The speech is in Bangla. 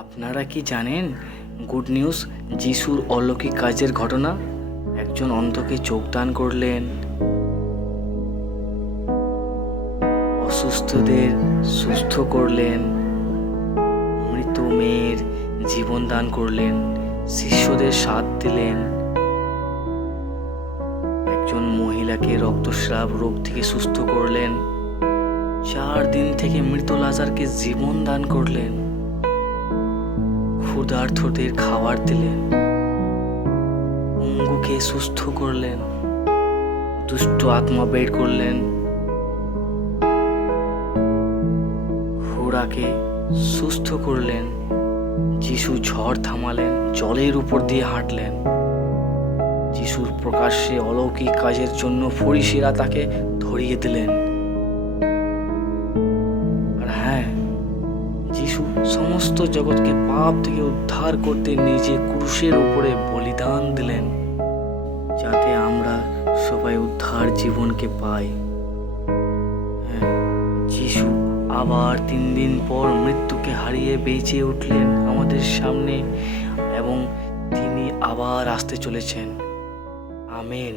আপনারা কি জানেন গুড নিউজ যিশুর অলৌকিক কাজের ঘটনা? একজন অন্ধকে চোখদান করলেন, অসুস্থদের সুস্থ করলেন, মৃত মেয়ের জীবন দান করলেন, শিষ্যদের সাথ দিলেন, একজন মহিলাকে রক্তস্রাব রোগ থেকে সুস্থ করলেন, 4 দিন থেকে মৃত লাজারকে জীবন দান করলেন, ক্ষুধার্তদের খাবার দিলেন, পঙ্গুকে সুস্থ করলেন, দুষ্ট আত্মা বের করলেন, ঘোড়াকে সুস্থ করলেন, যিশু ঝড় থামালেন, জলের উপর দিয়ে হাঁটলেন। যিশুর প্রকাশ্যে অলৌকিক কাজের জন্য ফরিসিরা তাকে ধরিয়ে দিলেন। আর হ্যাঁ, যিশু সমস্ত জগৎকে পাপ থেকে উদ্ধার করতে নিজে ক্রুশের উপরে বলিদান দিলেন, যাতে আমরা সবাই উদ্ধার জীবনকে পাই। হ্যাঁ, যিশু আবার 3 দিন পর মৃত্যুকে হারিয়ে বেঁচে উঠলেন আমাদের সামনে, এবং তিনি আবার আসতে চলেছেন। আমেন।